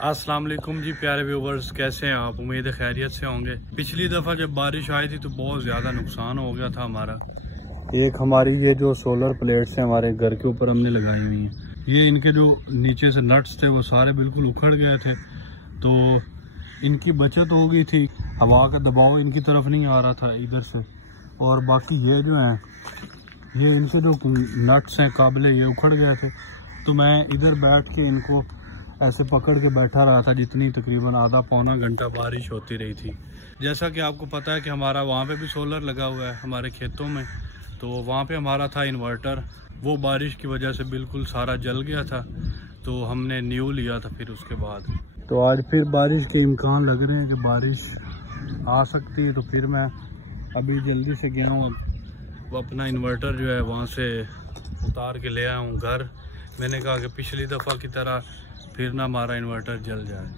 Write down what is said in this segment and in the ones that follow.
अस्सलाम वालेकुम जी प्यारे व्यूवर्स, कैसे हैं आप? उम्मीद है खैरियत से होंगे। पिछली दफ़ा जब बारिश आई थी तो बहुत ज़्यादा नुकसान हो गया था हमारा। एक हमारी ये जो सोलर प्लेट्स हैं हमारे घर के ऊपर हमने लगाई हुई हैं, ये इनके जो नीचे से नट्स थे वो सारे बिल्कुल उखड़ गए थे, तो इनकी बचत हो गई थी। हवा का दबाव इनकी तरफ नहीं आ रहा था इधर से, और बाकी ये जो हैं ये इनके जो नट्स हैं काबले ये उखड़ गए थे, तो मैं इधर बैठ के इनको ऐसे पकड़ के बैठा रहा था जितनी तकरीबन आधा पौना घंटा बारिश होती रही थी। जैसा कि आपको पता है कि हमारा वहाँ पे भी सोलर लगा हुआ है हमारे खेतों में, तो वहाँ पे हमारा था इन्वर्टर, वो बारिश की वजह से बिल्कुल सारा जल गया था, तो हमने न्यू लिया था फिर उसके बाद। तो आज फिर बारिश के इम्कान लग रहे हैं कि बारिश आ सकती है, तो फिर मैं अभी जल्दी से गया हूँ, वो अपना इन्वर्टर जो है वहाँ से उतार के ले आया हूँ घर। मैंने कहा कि पिछली दफ़ा की तरह फिर ना हमारा इन्वर्टर जल जाए।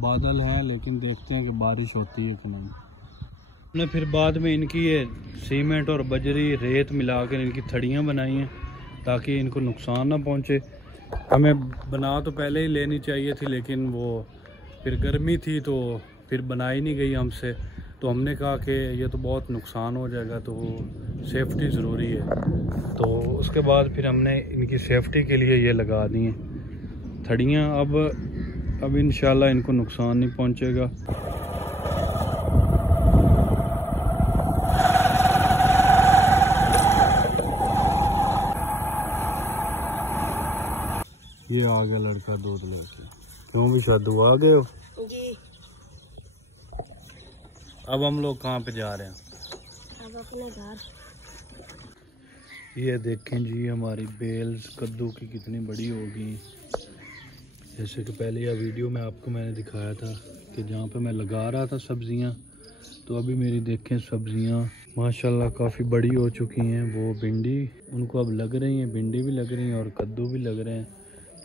बादल हैं लेकिन देखते हैं कि बारिश होती है कि नहीं। हमने फिर बाद में इनकी ये सीमेंट और बजरी रेत मिलाकर इनकी थड़ियाँ बनाई हैं ताकि इनको नुकसान ना पहुँचे। हमें बना तो पहले ही लेनी चाहिए थी, लेकिन वो फिर गर्मी थी तो फिर बनाई नहीं गई हमसे, तो हमने कहा कि ये तो बहुत नुकसान हो जाएगा, तो सेफ्टी ज़रूरी है। तो उसके बाद फिर हमने इनकी सेफ्टी के लिए ये लगा दी हैं थड़ियाँ। अब इंशाल्लाह इनको नुकसान नहीं पहुंचेगा। ये आ गया लड़का दूध लेके। क्यों भी शादू आ गए हो जी? अब हम लोग कहाँ पे जा रहे हैं? अब अपने घर। ये देखें जी हमारी बेल्स कद्दू की कितनी बड़ी होगी। जैसे कि पहले यह वीडियो में आपको मैंने दिखाया था कि जहाँ पे मैं लगा रहा था सब्जियाँ, तो अभी मेरी देखें सब्जियाँ माशाल्लाह काफ़ी बड़ी हो चुकी हैं। वो भिंडी उनको अब लग रही हैं, भिंडी भी लग रही हैं और कद्दू भी लग रहे हैं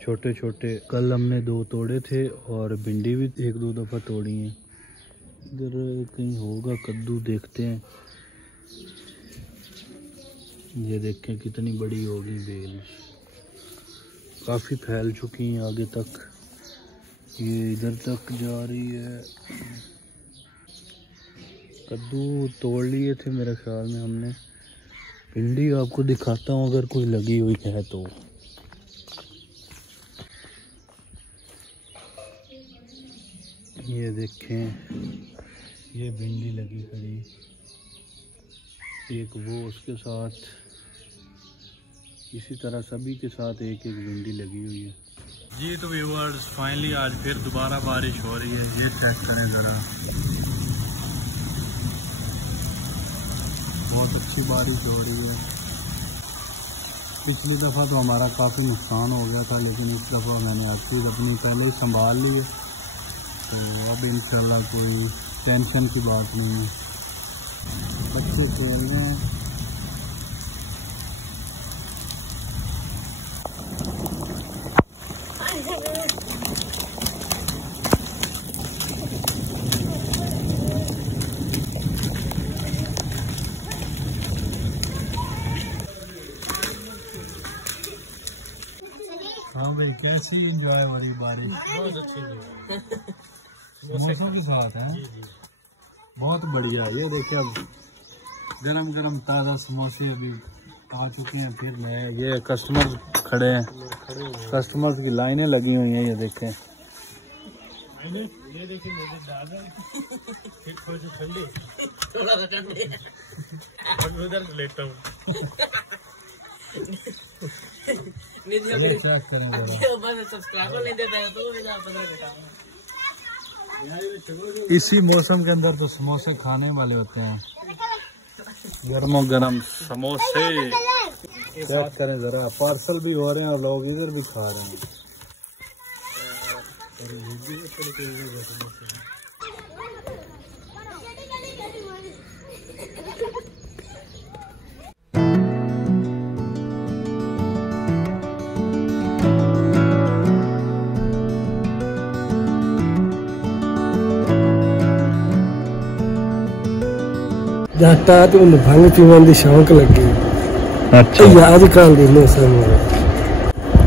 छोटे छोटे। कल हमने 2 तोड़े थे और भिंडी भी 1-2 दफ़ा तोड़ी हैं। इधर कहीं होगा कद्दू, देखते हैं। ये देखें कितनी बड़ी होगी बेल, काफ़ी फैल चुकी हैं आगे तक, ये इधर तक जा रही है। कद्दू तोड़ लिए थे मेरे ख्याल में हमने। भिंडी आपको दिखाता हूँ अगर कोई लगी हुई है तो। ये देखें ये भिंडी लगी खड़ी, एक वो उसके साथ, इसी तरह सभी के साथ एक एक भिंडी लगी हुई है जी। तो व्यूअर्स फाइनली आज फिर दोबारा बारिश हो रही है। ये चेक करें ज़रा, बहुत अच्छी बारिश हो रही है। पिछली दफ़ा तो हमारा काफ़ी नुकसान हो गया था, लेकिन इस दफ़ा मैंने हर चीज़ अपनी पहले ही संभाल ली है, तो अब इंशाल्लाह कोई टेंशन की बात नहीं है। बच्चे खेल रहे हैं। हाँ भाई, कैसी इंजॉय हो रही बारिश? बहुत अच्छी मौसम के साथ है, बहुत बढ़िया। ये देखिए अब गरम गरम ताज़ा समोसे अभी आ चुके हैं। फिर मैं ये कस्टमर खड़े हैं, कस्टमर्स की लाइनें लगी हुई हैं। ये देखें, ये देखिए मेरे दादा फिर थोड़ी ठंडी, थोड़ा सा ठंडी, अब उधर लेटा हूँ। इसी मौसम के अंदर तो समोसे खाने वाले होते हैं, गर्मो गर्म समोसे। चेक करें जरा, पार्सल भी हो रहे हैं और लोग इधर भी खा रहे हैं। जट्टा तो भांग पीवन की शौक लगी। अच्छा, अजकल के मौसम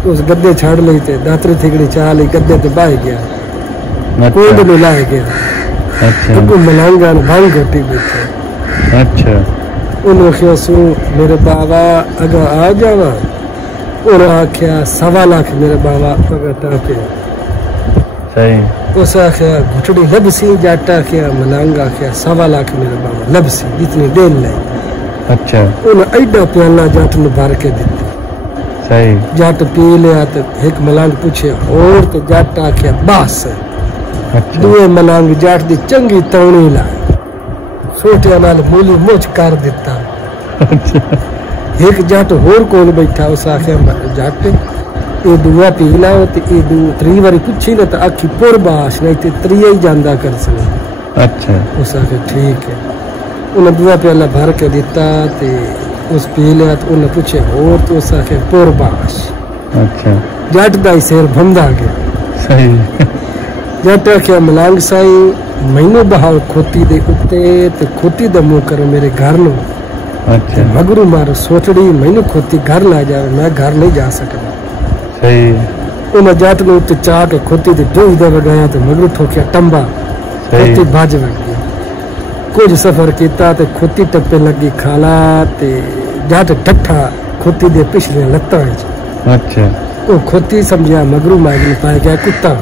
उस गद्दे छाड़ ली थे दातरी थिकड़ी चाह ली गद्दे ते बाह गया कोड में लाए गया। अच्छा मलांगा भांग घोटी बैठे। अच्छा उन्होंने आख्या सू मेरे बाबा अगर आ जावा। उन्होंने आख्या 1.25 लाख मेरे बाबा अगर टाके। सही उस आख्या घुटड़ी लबसी जाटा आख्या मलांगा आख्या 1.25 लाख मेरे बाबा लबसी जितनी देर नहीं। अच्छा उन्हें एडा प्याला जट ने भर के दिता। सही जट पी लिया तो एक मलांग पूछे और तो जट आख्या बस। अच्छा दूए मलांग जट दी चंगी तौणी लाई छोटे नाल मूली मुझ कर दिता। अच्छा एक जट होर कोल बैठा उस आख्या जट ये दुआ पी लाओ तो ये 3 बारी पूछी ना तो आखी पुर बाश नहीं तो 3 ही जांदा कर सके। अच्छा उस आखे ठीक है। उन्हें दुआ प्याला भर के दिता ते उस पी लिया तो उन्हें पूछे और तो उस आखे पुर बाश। अच्छा जट दा ही सिर भंदा गया। सही जट आख्या मलांग साई मैनू बहाओ खोती दे उत्ते ते खोती दा मुंह करो मेरे घर नु। अच्छा मगरू मारो सोचड़ी मैनू खोती घर ला जाए मैं घर नहीं जा सकता। सही उन्हें जट ने उत्ते चाह के खोती दे डोई दे गया तो मगरू ठोकिया टंबा खोती भज गई। कुछ सफर किया ते खोती टप्पे लगी खाला ते जट डठा खोती दे पिछले लत्तां। अच्छा वो खोती समझा मगरू माजन पाए गया कुत्ता।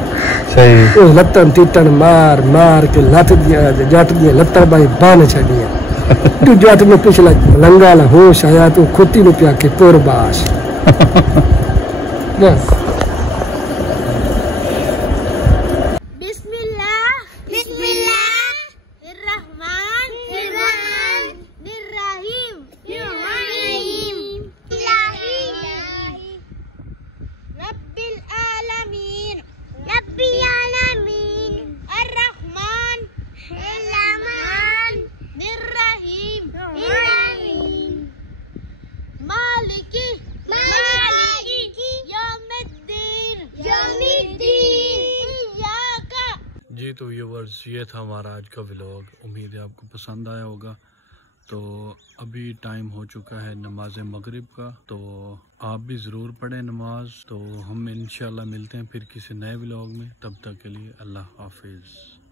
सही उस लत्तन टीटन मार मार के लत दिया जट दिया लत्तां बाई बांध छड़िया। तू जट में पिछला लंगा ला होश आया तो खोती नु पिया के पुर बाश। जी तो व्यूअर्स ये था हमारा आज का व्लॉग। उम्मीद है आपको पसंद आया होगा। तो अभी टाइम हो चुका है नमाज मगरिब का, तो आप भी ज़रूर पढ़ें नमाज। तो हम इंशाल्लाह मिलते हैं फिर किसी नए व्लॉग में। तब तक के लिए अल्लाह हाफिज़।